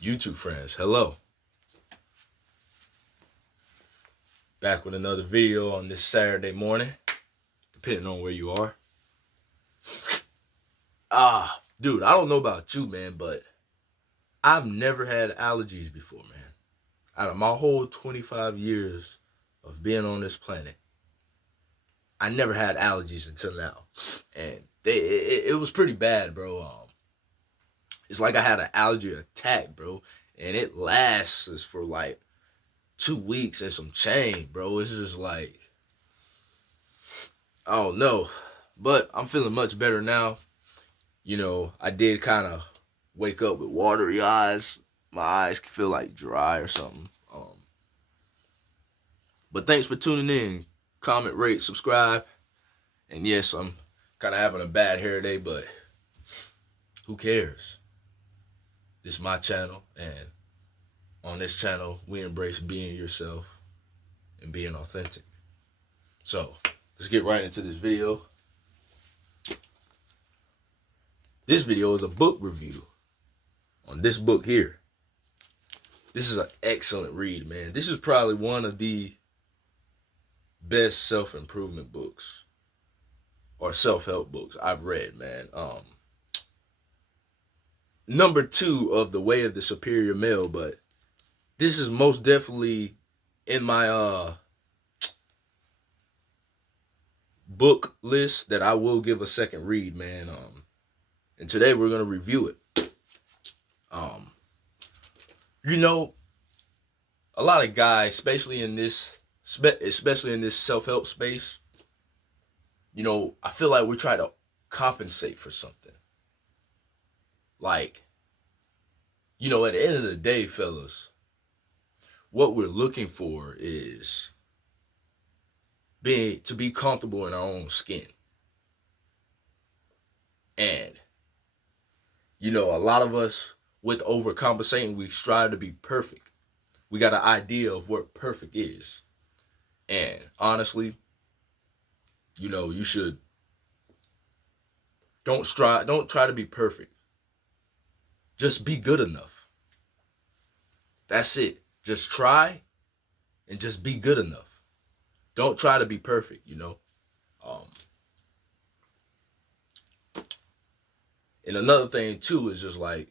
YouTube friends, hello. Back with another video on this Saturday morning, depending on where you are. Dude, I don't know about you, man, but I've never had allergies before, man. Out of my whole 25 years of being on this planet, I never had allergies until now. And it was pretty bad, bro. It's like I had an allergy attack, bro. And it lasts for like 2 weeks and some change, bro. It's just like, oh no. But I'm feeling much better now. I did kind of wake up with watery eyes. My eyes can feel like dry or something. But thanks for tuning in. Comment, rate, subscribe. And yes, I'm kind of having a bad hair day, but who cares? This is my channel, and on this channel, we embrace being yourself and being authentic. So let's get right into this video. This video is a book review on this book here. This is an excellent read, man. This is probably one of the best self-improvement books or self-help books I've read, man. Number 2 of The Way of the Superior Male, but this is most definitely in my book list that I will give a second read, man. And today we're gonna review it. You know, a lot of guys, especially in this self-help space, I feel like we try to compensate for something. Like, at the end of the day, fellas, what we're looking for is to be comfortable in our own skin. And, a lot of us, with overcompensating, we strive to be perfect. We got an idea of what perfect is. And honestly, you should don't try to be perfect. Just be good enough. That's it. Just try and just be good enough. Don't try to be perfect, And another thing too is just like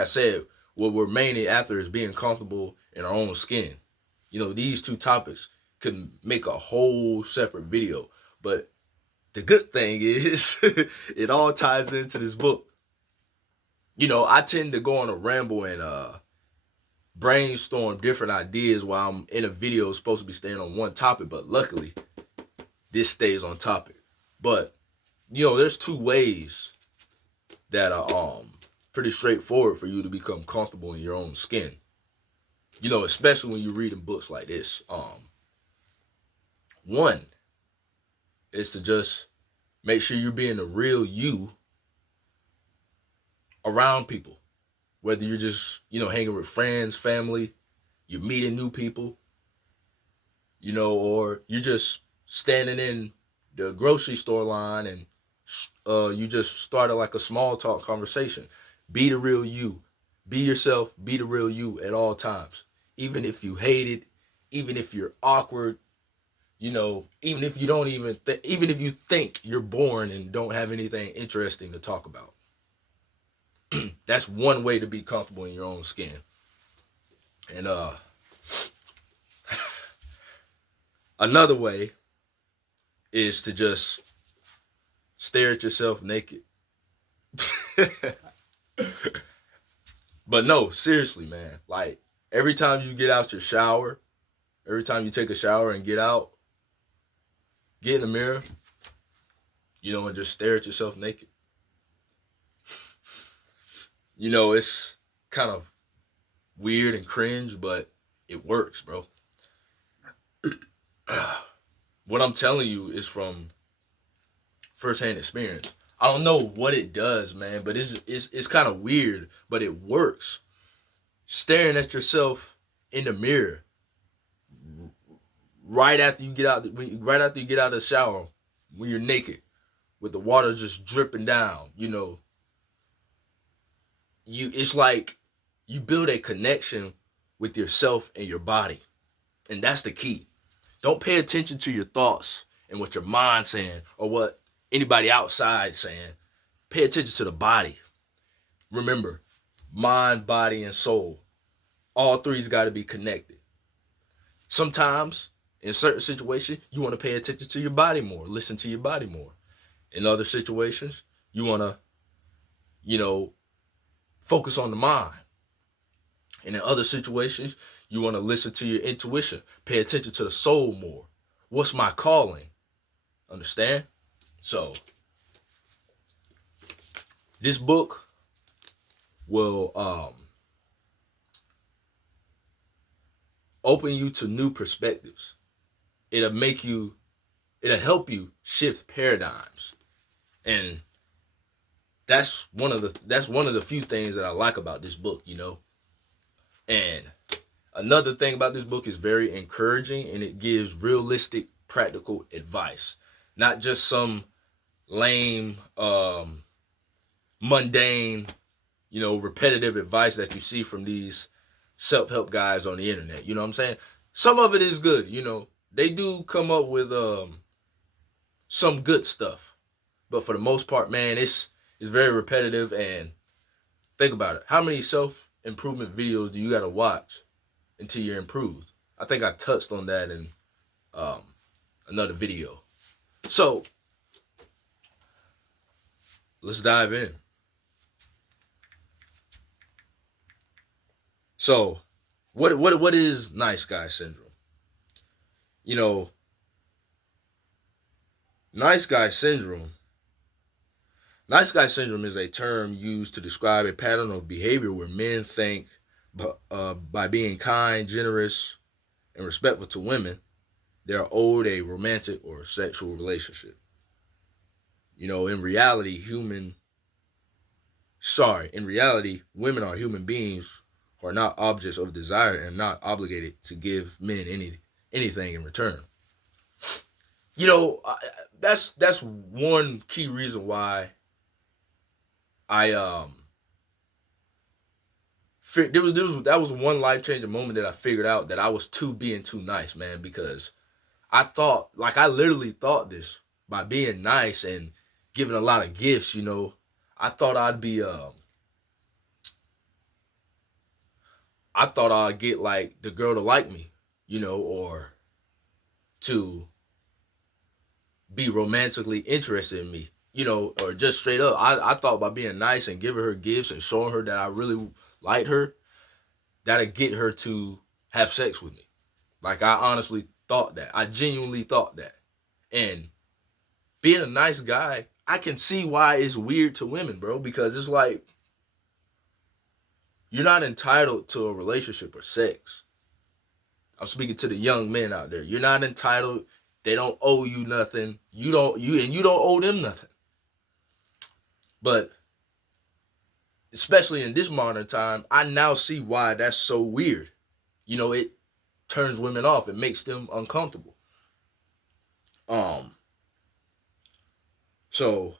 I said, what we're mainly after is being comfortable in our own skin. These two topics could make a whole separate video. But the good thing is it all ties into this book. I tend to go on a ramble and brainstorm different ideas while I'm in a video supposed to be staying on one topic, but luckily this stays on topic. But there's two ways that are pretty straightforward for you to become comfortable in your own skin. Especially when you're reading books like this. One is to just make sure you're being the real you around people. Whether you're just, hanging with friends, family, you're meeting new people, or you're just standing in the grocery store line and you just started like a small talk conversation. Be the real you. Be yourself. Be the real you at all times. Even if you hate it, even if you're awkward, even if you don't even if you think you're boring and don't have anything interesting to talk about. That's one way to be comfortable in your own skin. And another way is to just stare at yourself naked. But no, seriously, man. Like, every time you get out your shower, every time you take a shower and get out, get in the mirror, and just stare at yourself naked. It's kind of weird and cringe, but it works, bro. What I'm telling you is from firsthand experience. I don't know what it does, man, but it's kind of weird, but it works. Staring at yourself in the mirror right after you get out of the shower, when you're naked, with the water just dripping down, it's like you build a connection with yourself and your body. And that's the key. Don't pay attention to your thoughts and what your mind's saying or what anybody outside saying. Pay attention to the body. Remember, mind, body, and soul. All three's got to be connected. Sometimes, in certain situations, you want to pay attention to your body more, listen to your body more. In other situations, you want to, focus on the mind. And in other situations, you want to listen to your intuition, pay attention to the soul more. What's my calling? Understand? So, this book will open you to new perspectives. It'll help you shift paradigms. And that's one of the few things that I like about this book, And another thing about this book is very encouraging, and it gives realistic, practical advice. Not just some lame, mundane, repetitive advice that you see from these self-help guys on the internet. You know what I'm saying? Some of it is good, They do come up with some good stuff. But for the most part, man, it's very repetitive. And think about it. How many self-improvement videos do you got to watch until you're improved? I think I touched on that in another video. So, let's dive in. So, what is nice guy syndrome? Nice guy syndrome. Nice guy syndrome is a term used to describe a pattern of behavior where men think by being kind, generous, and respectful to women, they are owed a romantic or sexual relationship. In reality, women are human beings who are not objects of desire and not obligated to give men anything in return. That's one key reason why that was one life-changing moment that I figured out that I was being too nice, man, because I literally thought this by being nice and giving a lot of gifts, I thought I'd get like the girl to like me, or to be romantically interested in me, or just straight up. I thought by being nice and giving her gifts and showing her that I really liked her, that'd get her to have sex with me. Like, I honestly thought that. I genuinely thought that. And being a nice guy, I can see why it's weird to women, bro, because it's like, you're not entitled to a relationship or sex. I'm speaking to the young men out there. You're not entitled. They don't owe you nothing. You don't owe them nothing. But especially in this modern time, I now see why that's so weird. It turns women off. It makes them uncomfortable. So,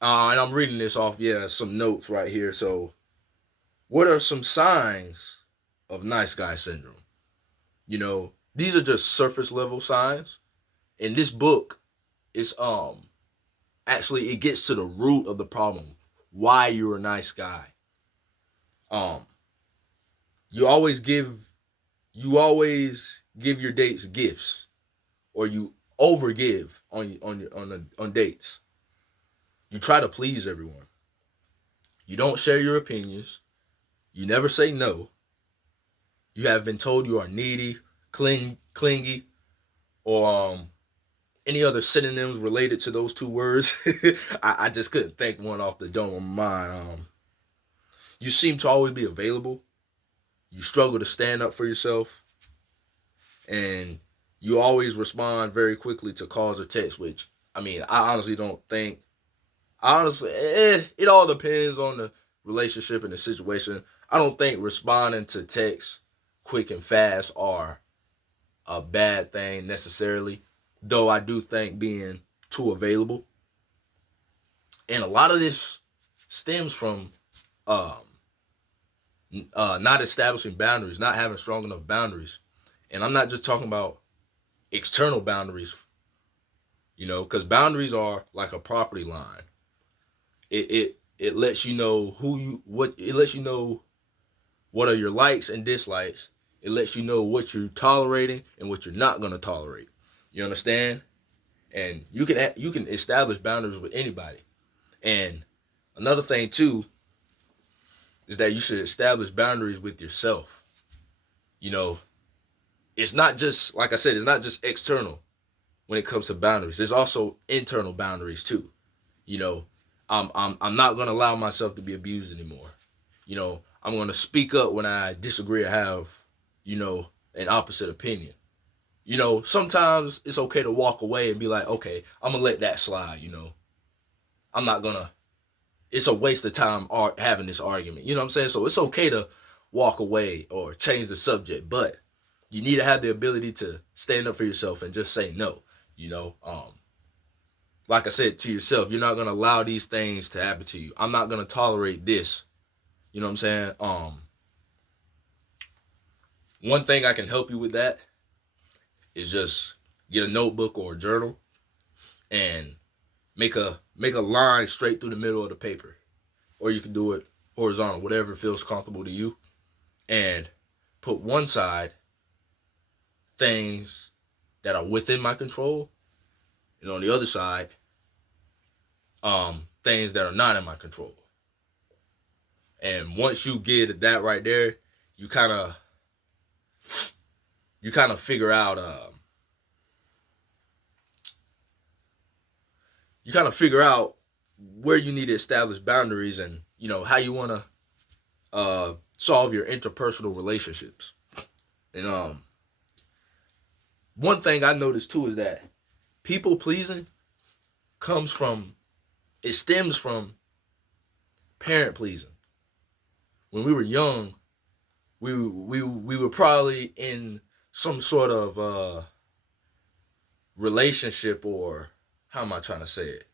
and I'm reading this off, some notes right here. So, what are some signs of nice guy syndrome? These are just surface level signs. In this book, it's actually it gets to the root of the problem. Why you're a nice guy. You always give your dates gifts, or you overgive on dates. You try to please everyone. You don't share your opinions. You never say no. You have been told you are needy, clingy, or any other synonyms related to those two words. I just couldn't think one off the dome of my mind. You seem to always be available. You struggle to stand up for yourself. And you always respond very quickly to calls or texts, which, I honestly don't think. It all depends on the relationship and the situation. I don't think responding to texts quick and fast are a bad thing necessarily, though I do think being too available. And a lot of this stems from not establishing boundaries, not having strong enough boundaries. And I'm not just talking about external boundaries, because boundaries are like a property line. It lets you know it lets you know what are your likes and dislikes. It lets you know what you're tolerating and what you're not gonna tolerate. You understand? And you can establish boundaries with anybody. And another thing too is that you should establish boundaries with yourself. You know, it's not just, like I said, it's not just external when it comes to boundaries. There's also internal boundaries too. You know, I'm not gonna allow myself to be abused anymore. I'm gonna speak up when I disagree or have, an opposite opinion. Sometimes it's okay to walk away and be like, okay, I'm gonna let that slide. I'm not gonna. It's a waste of time having this argument. You know what I'm saying? So it's okay to walk away or change the subject, but you need to have the ability to stand up for yourself and just say no. You know, like I said to yourself, you're not gonna allow these things to happen to you. I'm not gonna tolerate this. You know what I'm saying? One thing I can help you with that is just get a notebook or a journal and make a line straight through the middle of the paper, or you can do it horizontal, whatever feels comfortable to you, and put one side things that are within my control, and on the other side, things that are not in my control. And once you get that right there, you kind of figure out where you need to establish boundaries, and how you want to solve your interpersonal relationships. And one thing I noticed too is that people pleasing stems from parent pleasing. When we were young, we were probably in some sort of relationship, or how am I trying to say it?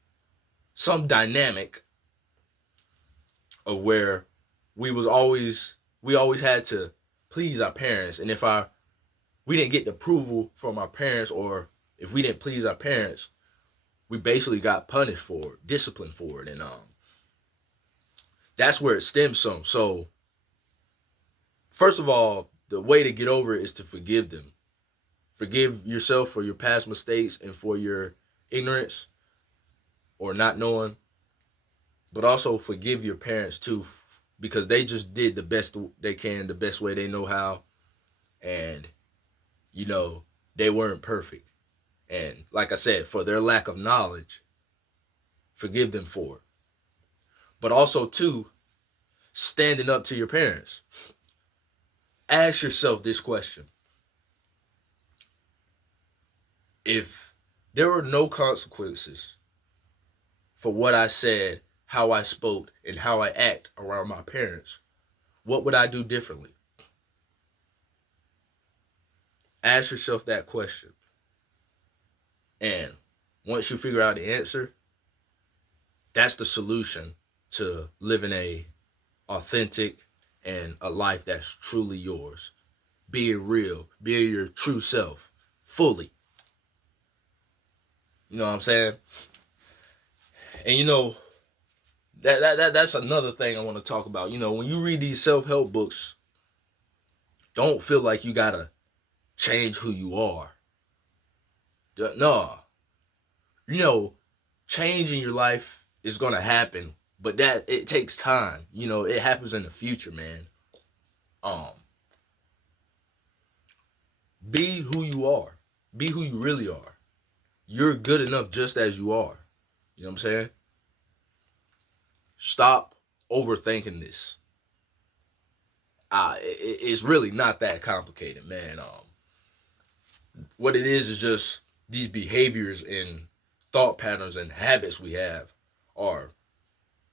Some dynamic of where we always had to please our parents, and if we didn't get the approval from our parents, or if we didn't please our parents, we basically got punished for it, disciplined for it, and that's where it stems from. So, first of all, the way to get over it is to forgive them. Forgive yourself for your past mistakes and for your ignorance or not knowing, but also forgive your parents too, because they just did the best they can, the best way they know how, and they weren't perfect. And like I said, for their lack of knowledge, forgive them for it. But also too, standing up to your parents. Ask yourself this question: if there were no consequences for what I said, how I spoke, and how I act around my parents, what would I do differently? Ask yourself that question. And once you figure out the answer, that's the solution to living a authentic and a life that's truly yours. Being real, being your true self, fully. You know what I'm saying? And that's another thing I want to talk about. When you read these self-help books, don't feel like you gotta change who you are. No. Change in your life is gonna happen, but that it takes time. It happens in the future, man. Be who you are. Be who you really are. You're good enough just as you are. You know what I'm saying? Stop overthinking this. It's really not that complicated, man. What it is just these behaviors and thought patterns and habits we have are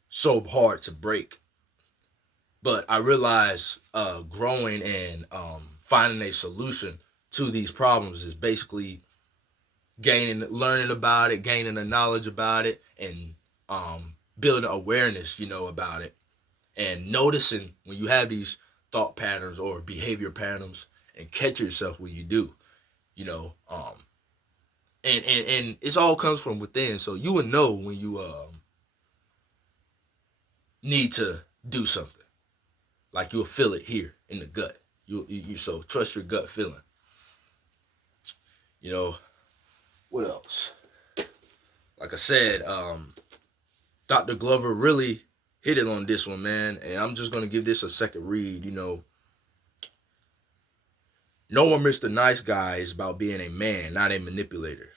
so hard to break. But I realize growing and finding a solution to these problems is basically learning about it, gaining the knowledge about it, and building awareness, about it, and noticing when you have these thought patterns or behavior patterns and catch yourself when you do. You know, and it's all comes from within. So you would know when you need to do something. Like you'll feel it here in the gut. You so trust your gut feeling. You know, what else? Like I said, Dr. Glover really hit it on this one, man. And I'm just gonna give this a second read. You know, No More Mr. Nice Guy is about being a man, not a manipulator.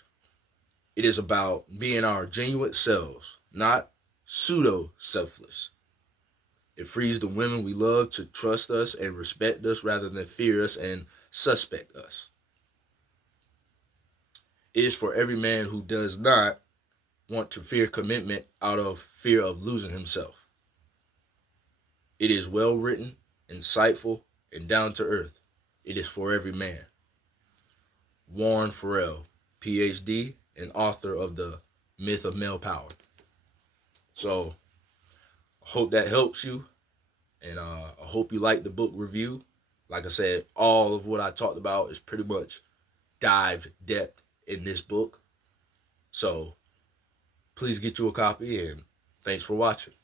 It is about being our genuine selves, not pseudo selfless. It frees the women we love to trust us and respect us rather than fear us and suspect us. It is for every man who does not want to fear commitment out of fear of losing himself. It is well written, insightful, and down to earth. It is for every man. Warren Farrell, PhD and author of The Myth of Male Power. So, I hope that helps you, and I hope you like the book review. Like I said, all of what I talked about is pretty much dived depth in this book. So, please get you a copy, and thanks for watching.